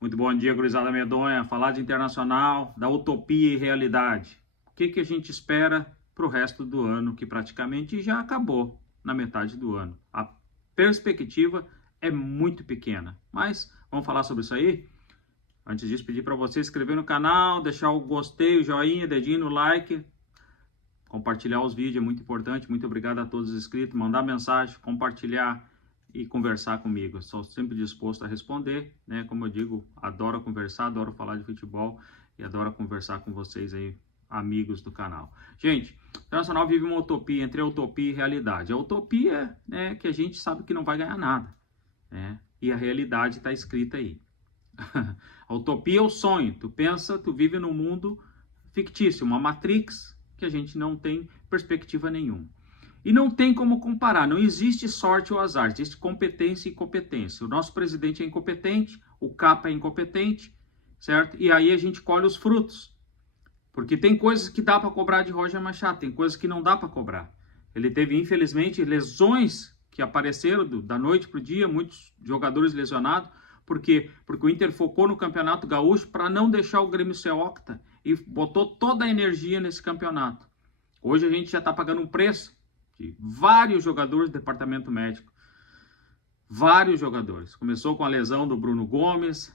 Muito bom dia, gurizada medonha. Falar de internacional, da utopia e realidade. O que a gente espera para o resto do ano, que praticamente já acabou na metade do ano. A perspectiva é muito pequena, mas vamos falar sobre isso aí? Antes disso, pedir para você se inscrever no canal, deixar o gostei, o joinha, dedinho no like, compartilhar os vídeos é muito importante. Muito obrigado a todos os inscritos, mandar mensagem, compartilhar e conversar comigo. Estou sempre disposto a responder, né? Como eu digo, adoro conversar, adoro falar de futebol e adoro conversar com vocês aí, amigos do canal. Gente, o Internacional vive uma utopia, entre a utopia e realidade. A utopia, né, que a gente sabe que não vai ganhar nada, né? E a realidade está escrita aí. A utopia é o sonho. Tu pensa, tu vive num mundo fictício, uma Matrix que a gente não tem perspectiva nenhuma. E não tem como comparar, não existe sorte ou azar, existe competência e incompetência. O nosso presidente é incompetente, o Capa é incompetente, certo? E aí a gente colhe os frutos. Porque tem coisas que dá para cobrar de Roger Machado, tem coisas que não dá para cobrar. Ele teve, infelizmente, lesões que apareceram da noite para o dia, muitos jogadores lesionados. Por quê? Porque o Inter focou no Campeonato Gaúcho para não deixar o Grêmio ser octa e botou toda a energia nesse campeonato. Hoje a gente já está pagando um preço. Vários jogadores do departamento médico, vários jogadores. Começou com a lesão do Bruno Gomes,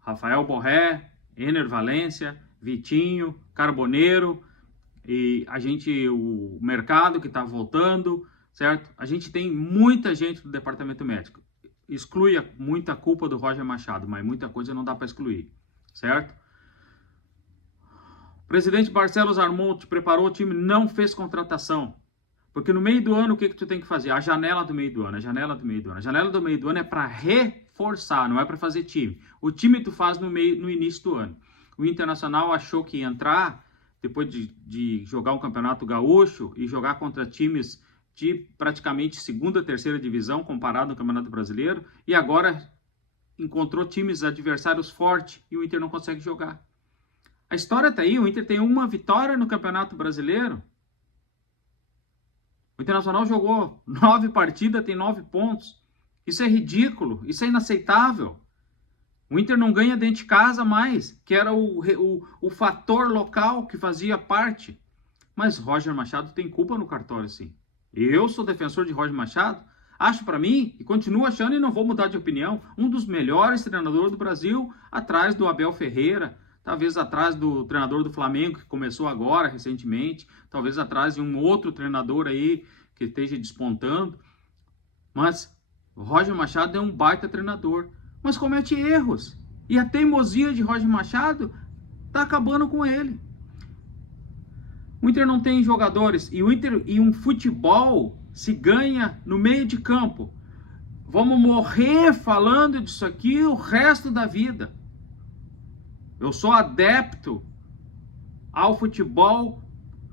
Rafael Borré, Ener Valencia, Vitinho, Carboneiro, e o mercado que está voltando, certo? A gente tem muita gente do departamento médico. Exclui muita culpa do Roger Machado, mas muita coisa não dá para excluir, certo? O presidente Barcelos Armon preparou o time, não fez contratação. Porque no meio do ano, o que tu tem que fazer? A janela do meio do ano, a janela do meio do ano. A janela do meio do ano é para reforçar, não é para fazer time. O time tu faz no início do ano. O Internacional achou que ia entrar, depois de jogar um campeonato gaúcho e jogar contra times de praticamente segunda, terceira divisão, comparado no Campeonato Brasileiro, e agora encontrou times adversários fortes e o Inter não consegue jogar. A história está aí, o Inter tem uma vitória no Campeonato Brasileiro. O Internacional jogou 9 partidas, tem 9 pontos. Isso é ridículo, isso é inaceitável. O Inter não ganha dentro de casa mais, que era o fator local que fazia parte. Mas Roger Machado tem culpa no cartório, sim. Eu sou defensor de Roger Machado, acho para mim, e continuo achando e não vou mudar de opinião, um dos melhores treinadores do Brasil, atrás do Abel Ferreira, talvez atrás do treinador do Flamengo, que começou agora, recentemente, talvez atrás de um outro treinador aí que esteja despontando. Mas o Roger Machado é um baita treinador, mas comete erros. E a teimosia de Roger Machado está acabando com ele. O Inter não tem jogadores e um futebol se ganha no meio de campo. Vamos morrer falando disso aqui o resto da vida. Eu sou adepto ao futebol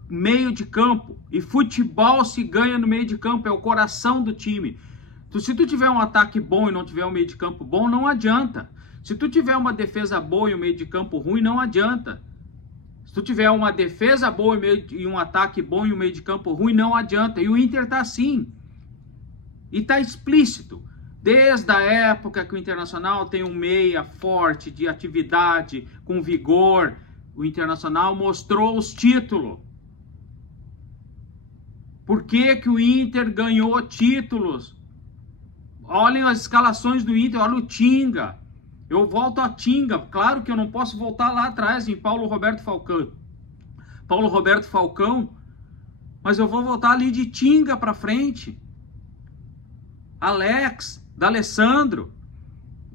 meio de campo. E futebol se ganha no meio de campo, é o coração do time. Se tu tiver um ataque bom e não tiver um meio de campo bom, não adianta. Se tu tiver uma defesa boa e um meio de campo ruim, não adianta. Se tu tiver uma defesa boa e um ataque bom e um meio de campo ruim, não adianta. E o Inter tá assim. E tá explícito. Desde a época que o Internacional tem um meia forte, de atividade, com vigor, o Internacional mostrou os títulos. Por que o Inter ganhou títulos? Olhem as escalações do Inter, olha o Tinga. Eu volto a Tinga, claro que eu não posso voltar lá atrás em Paulo Roberto Falcão, mas eu vou voltar ali de Tinga para frente. Alex, D'Alessandro,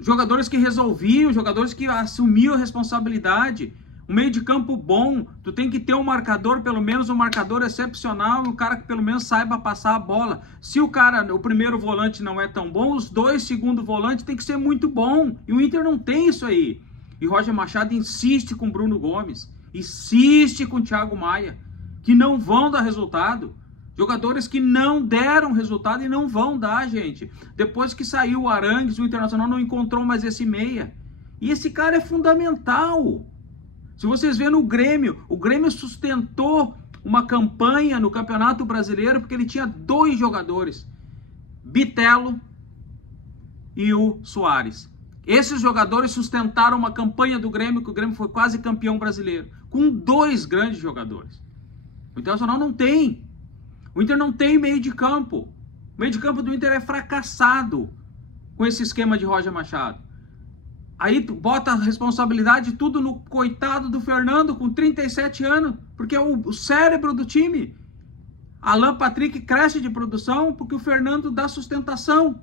jogadores que resolviam, jogadores que assumiam a responsabilidade. Um meio de campo bom, tu tem que ter um marcador, pelo menos um marcador excepcional, um cara que pelo menos saiba passar a bola. Se o primeiro volante não é tão bom, os 2 segundos volantes tem que ser muito bom. E o Inter não tem isso aí. E Roger Machado insiste com Bruno Gomes, insiste com Thiago Maia, que não vão dar resultado. Jogadores que não deram resultado e não vão dar, gente. Depois que saiu o Arangues, o Internacional não encontrou mais esse meia. E esse cara é fundamental. Se vocês verem o Grêmio sustentou uma campanha no Campeonato Brasileiro porque ele tinha 2 jogadores, Bitelo e o Soares. Esses jogadores sustentaram uma campanha do Grêmio, que o Grêmio foi quase campeão brasileiro, com 2 grandes jogadores. O Internacional não tem. O Inter não tem meio de campo. O meio de campo do Inter é fracassado com esse esquema de Roger Machado. Aí tu bota a responsabilidade tudo no coitado do Fernando, com 37 anos, porque é o cérebro do time. Alan Patrick cresce de produção porque o Fernando dá sustentação.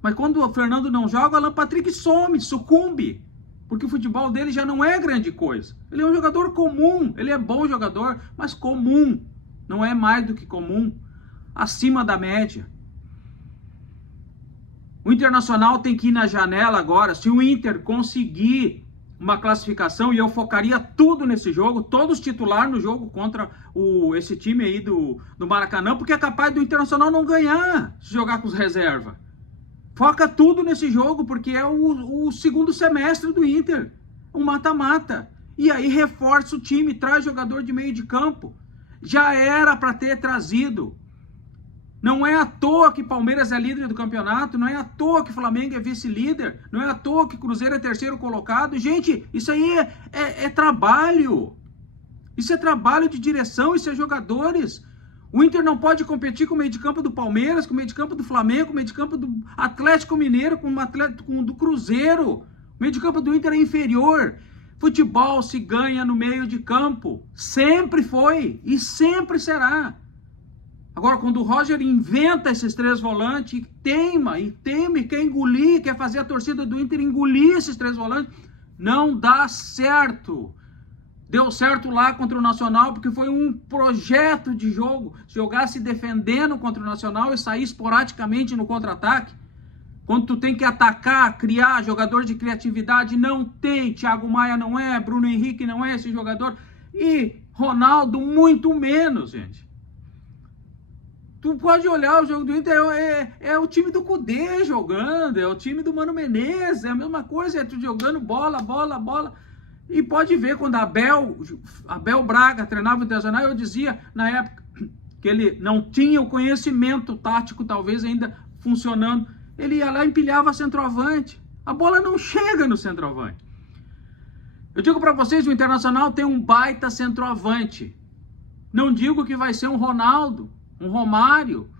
Mas quando o Fernando não joga, o Alan Patrick some, sucumbe. Porque o futebol dele já não é grande coisa. Ele é um jogador comum, ele é bom jogador, mas comum. Não é mais do que comum, acima da média. O Internacional tem que ir na janela agora. Se o Inter conseguir uma classificação, e eu focaria tudo nesse jogo, todos titular no jogo contra esse time aí do Maracanã, porque é capaz do Internacional não ganhar se jogar com os reservas. Foca tudo nesse jogo, porque é o segundo semestre do Inter, um mata-mata. E aí reforça o time, traz jogador de meio de campo. Já era para ter trazido. Não é à toa que Palmeiras é líder do campeonato, não é à toa que Flamengo é vice-líder, não é à toa que Cruzeiro é terceiro colocado. Gente, isso aí é trabalho. Isso é trabalho de direção, isso é jogadores. O Inter não pode competir com o meio de campo do Palmeiras, com o meio de campo do Flamengo, com o meio de campo do Atlético Mineiro, com o do Cruzeiro. O meio de campo do Inter é inferior. Futebol se ganha no meio de campo. Sempre foi e sempre será. Agora, quando o Roger inventa esses 3 volantes e teima, quer engolir, quer fazer a torcida do Inter engolir esses 3 volantes, não dá certo. Deu certo lá contra o Nacional, porque foi um projeto de jogo. Jogar se defendendo contra o Nacional e sair esporadicamente no contra-ataque. Quando tu tem que atacar, criar, jogador de criatividade, não tem. Thiago Maia não é, Bruno Henrique não é esse jogador. E Ronaldo muito menos, gente. Tu pode olhar o jogo do Inter, é o time do Cudê jogando, é o time do Mano Menezes, é a mesma coisa, é tu jogando bola. E pode ver, quando Abel Braga treinava o Internacional, eu dizia na época que ele não tinha o conhecimento tático, talvez ainda funcionando, ele ia lá e empilhava centroavante. A bola não chega no centroavante. Eu digo para vocês, o Internacional tem um baita centroavante. Não digo que vai ser um Ronaldo, um Romário,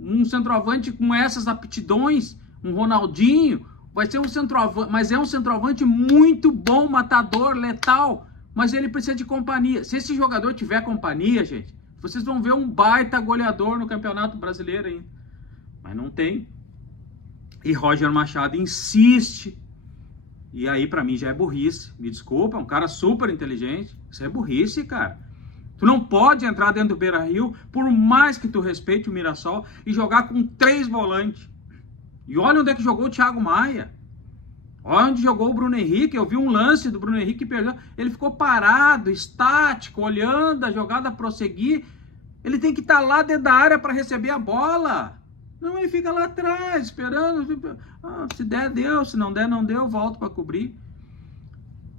um centroavante com essas aptidões, um Ronaldinho, vai ser um centroavante, mas é um centroavante muito bom, matador, letal, mas ele precisa de companhia. Se esse jogador tiver companhia, gente, vocês vão ver um baita goleador no Campeonato Brasileiro ainda. Mas não tem. E Roger Machado insiste. E aí pra mim já é burrice. Me desculpa, é um cara super inteligente. Isso é burrice, cara. Tu não pode entrar dentro do Beira-Rio, por mais que tu respeite o Mirassol, e jogar com 3 volantes. E olha onde é que jogou o Thiago Maia. Olha onde jogou o Bruno Henrique. Eu vi um lance do Bruno Henrique que perdeu. Ele ficou parado, estático, olhando a jogada prosseguir. Ele tem que estar lá dentro da área para receber a bola. Não, ele fica lá atrás, esperando. Se der, deu. Se não der, não deu. Volto para cobrir.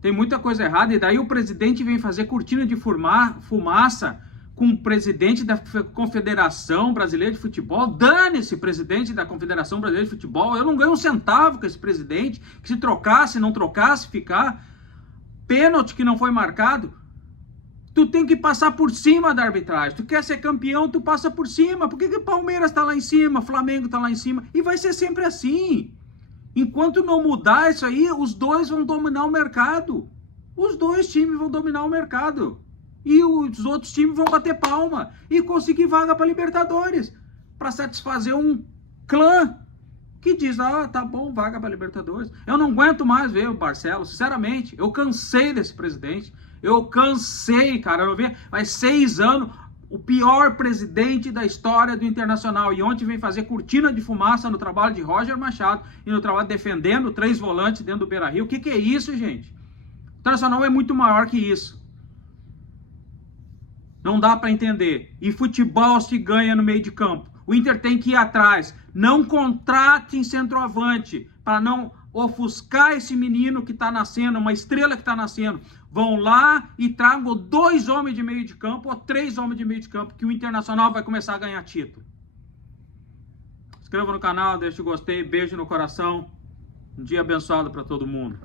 Tem muita coisa errada, e daí o presidente vem fazer cortina de fumaça com o presidente da Confederação Brasileira de Futebol. Dane-se, presidente da Confederação Brasileira de Futebol. Eu não ganho um centavo com esse presidente, que se trocasse, não trocasse, ficar. Pênalti que não foi marcado. Tu tem que passar por cima da arbitragem. Tu quer ser campeão, tu passa por cima. Por que o Palmeiras tá lá em cima, Flamengo tá lá em cima? E vai ser sempre assim. Enquanto não mudar isso aí, os dois vão dominar o mercado. Os 2 times vão dominar o mercado. E os outros times vão bater palma e conseguir vaga para Libertadores. Para satisfazer um clã que diz, tá bom, vaga para Libertadores. Eu não aguento mais ver o Barcelos, sinceramente. Eu cansei desse presidente. Eu cansei, cara. Eu vi, faz 6 anos... o pior presidente da história do Internacional. E ontem vem fazer cortina de fumaça no trabalho de Roger Machado e no trabalho defendendo 3 volantes dentro do Beira-Rio. O que é isso, gente? O Internacional é muito maior que isso. Não dá para entender. E futebol se ganha no meio de campo. O Inter tem que ir atrás. Não contratem centroavante para não ofuscar esse menino que está nascendo, uma estrela que está nascendo. Vão lá e tragam 2 homens de meio de campo ou 3 homens de meio de campo, que o Internacional vai começar a ganhar título. Inscreva no canal, deixe o gostei, beijo no coração. Um dia abençoado para todo mundo.